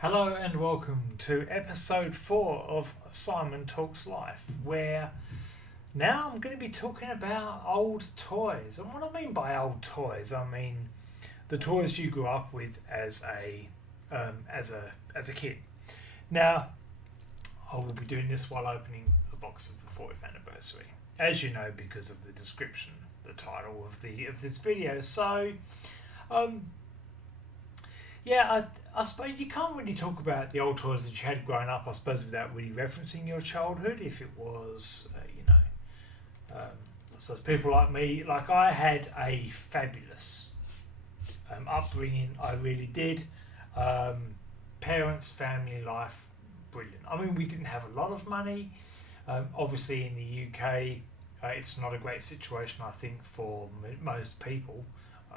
Hello and welcome to episode 4 of Simon Talks Life, where now I'm going to be talking about old toys. And what I mean by old toys, I mean the toys you grew up with as a kid. Now, I will be doing this while opening a box of the 40th anniversary, as you know, because of the description, the title of this video. So, yeah, I suppose you can't really talk about the old toys that you had growing up, I suppose, without really referencing your childhood. If it was, I suppose people like me, like I had a fabulous upbringing. I really did. Parents, family life, brilliant. I mean, we didn't have a lot of money. Obviously, in the UK, it's not a great situation, I think, for most people.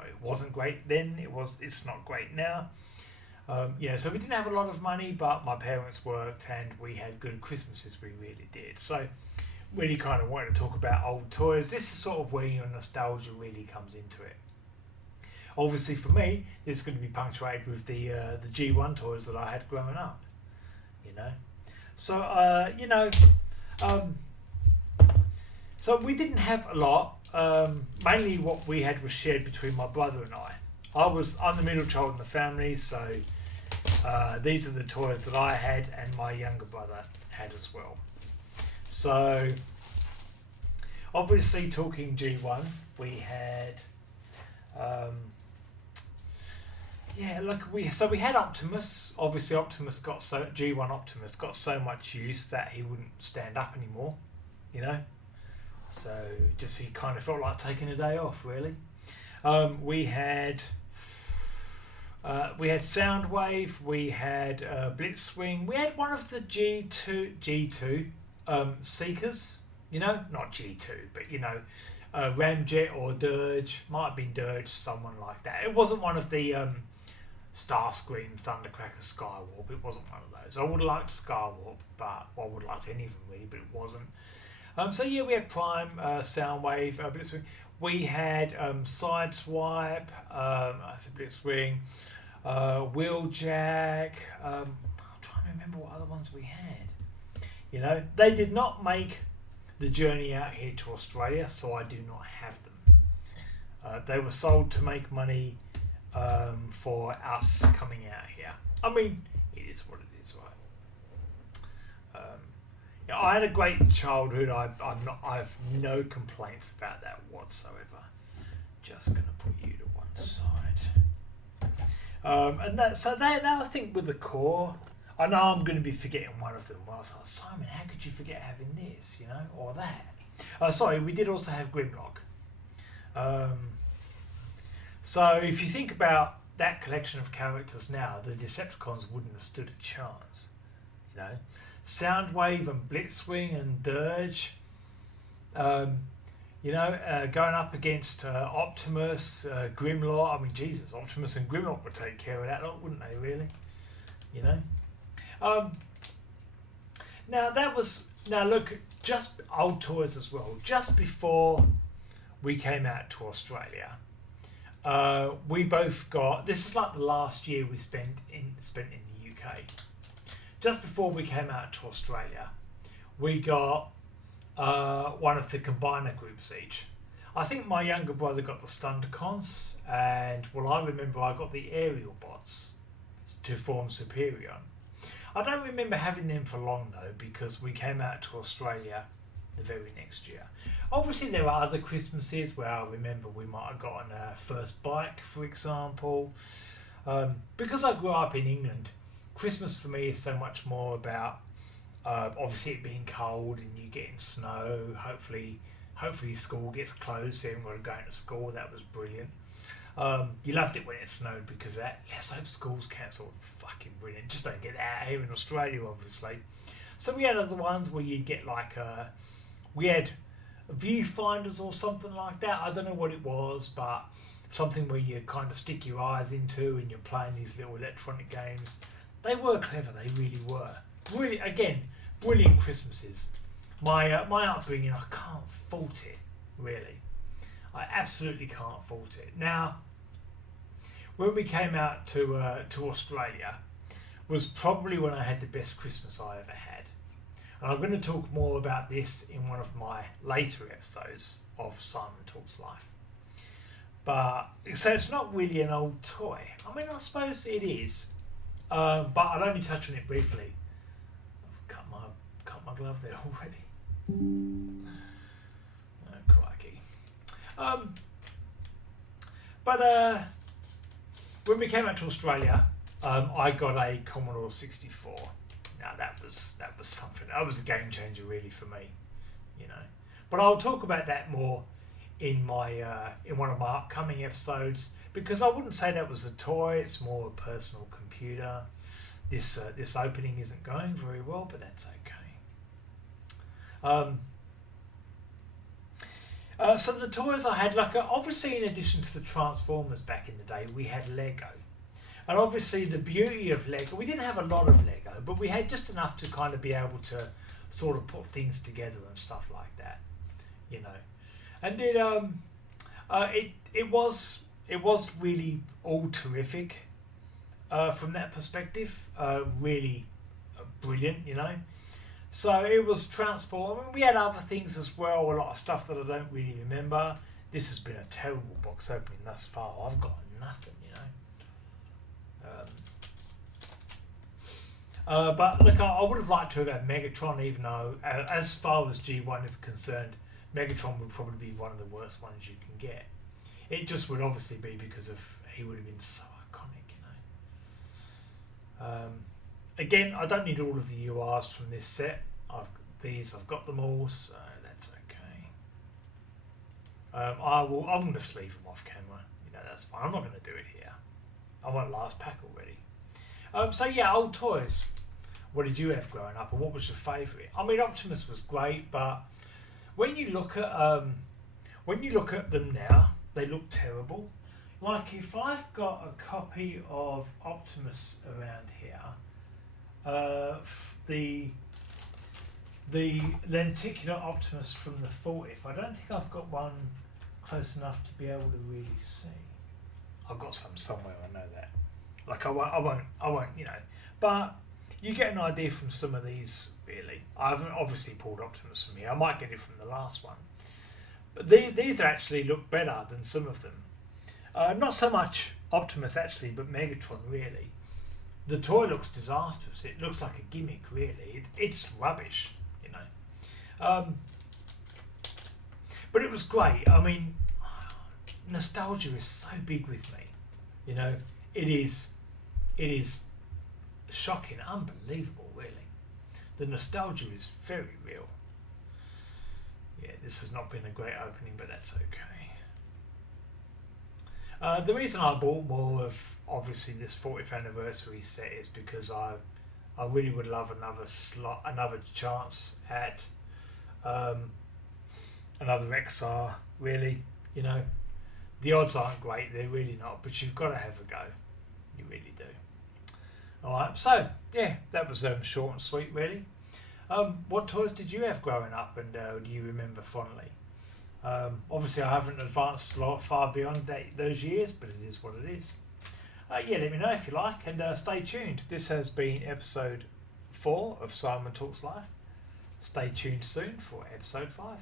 It wasn't great then. It's not great now. So we didn't have a lot of money, but my parents worked and we had good Christmases. We really did. So, really kind of wanted to talk about old toys. This is sort of where your nostalgia really comes into it. Obviously, for me, this is going to be punctuated with the G1 toys that I had growing up. So we didn't have a lot. Mainly what we had was shared between my brother and I. I'm the middle child in the family, so these are the toys that I had and my younger brother had as well. So, obviously talking G1, we had, we had Optimus. Obviously G1 Optimus got so much use that he wouldn't stand up anymore, So he kind of felt like taking a day off, really. We had Soundwave, we had Blitzwing, we had one of the G2 Seekers, not G2, but Ramjet or Dirge, might have been Dirge, someone like that. It wasn't one of the Starscream, Thundercracker, Skywarp. It wasn't one of those. I would have liked Skywarp, but I would have liked any of them really, but it wasn't. We had Prime, Soundwave, Blitzwing. We had Sideswipe, Blitzwing, Wheeljack. I'm trying to remember what other ones we had. They did not make the journey out here to Australia, so I do not have them. They were sold to make money for us coming out here. I mean, it is what it is, right? I had a great childhood. I've no complaints about that whatsoever. Just gonna put you to one side. That I think with the core. I know I'm going to be forgetting one of them. Well, I was like, Simon, how could you forget having this, or that? Sorry, we did also have Grimlock. So if you think about that collection of characters now, the Decepticons wouldn't have stood a chance, Soundwave and Blitzwing and Dirge, going up against Optimus, Grimlock. I mean, Jesus, Optimus and Grimlock would take care of that lot, wouldn't they, really? Now look, just old toys as well. Just before we came out to Australia, we both got, this is like the last year we spent in the UK. Just before we came out to Australia, we got one of the combiner groups each. I think my younger brother got the Stundercons, and I remember I got the aerial bots to form Superior. I don't remember having them for long though, because we came out to Australia the very next year. Obviously there are other Christmases where I remember we might have gotten a first bike, for example. Because I grew up in England, Christmas for me is so much more about obviously it being cold and you getting snow. Hopefully school gets closed so you haven't got to go into school. That was brilliant. You loved it when it snowed because of that. Let's hope school's cancelled. Fucking brilliant. Just don't get out here in Australia, obviously. So we had other ones where you'd get we had viewfinders or something like that. I don't know what it was, but something where you kind of stick your eyes into and you're playing these little electronic games. They were clever. They really were. Really, again, brilliant Christmases. My upbringing, I can't fault it, really. I absolutely can't fault it. Now, when we came out to Australia, was probably when I had the best Christmas I ever had. And I'm going to talk more about this in one of my later episodes of Simon Talks Life. But so it's not really an old toy. I mean, I suppose it is, but I'll only touch on it briefly. I've cut my glove there already. Oh, crikey. But when we came out to Australia, I got a Commodore 64. Now that was something. That was a game changer really for me, you know. But I'll talk about that more in my in one of my upcoming episodes, because I wouldn't say that was a toy. It's more a personal computer. This opening isn't going very well, but that's okay. So the toys I had, like obviously in addition to the Transformers back in the day, we had Lego. And obviously the beauty of Lego, we didn't have a lot of Lego, but we had just enough to kind of be able to sort of put things together and stuff like that, you know. And it was really all terrific from that perspective, really brilliant, you know. So it was transforming. We had other things as well, a lot of stuff that I don't really remember. This has been a terrible box opening thus far. I've got nothing, you know. But look, I would have liked to have had Megatron, even though, as far as G1 is concerned, Megatron would probably be one of the worst ones you can get. It just would obviously be because of he would have been so iconic, you know. Again, I don't need all of the URs from this set. I've got them all, so that's okay. I'm going to sleeve them off camera. You know, that's fine. I'm not going to do it here. I'm on last pack already. So yeah, old toys. What did you have growing up, and what was your favourite? I mean, Optimus was great, but when you look at them now, they look terrible. Like if I've got a copy of Optimus around here, the lenticular Optimus from the 40th, I don't think I've got one close enough to be able to really see. I've got some somewhere, I know that. Like I won't, you know. But you get an idea from some of these, really. I haven't obviously pulled Optimus from here. I might get it from the last one. But these actually look better than some of them. Not so much Optimus, actually, but Megatron, really. The toy looks disastrous. It looks like a gimmick, really. It's rubbish, you know. But it was great. I mean, nostalgia is so big with me, you know. It is shocking, unbelievable, really. The nostalgia is very real. Yeah, this has not been a great opening, but that's okay. The reason I bought more of, obviously, this 40th anniversary set is because I really would love another chance at another XR, really, you know. The odds aren't great, they're really not, but you've got to have a go. You really do. Alright, so, yeah, that was short and sweet, really. What toys did you have growing up, and do you remember fondly? Obviously, I haven't advanced a lot far beyond those years, but it is what it is. Yeah, let me know if you like, and stay tuned. This has been episode 4 of Simon Talks Life. Stay tuned soon for episode 5.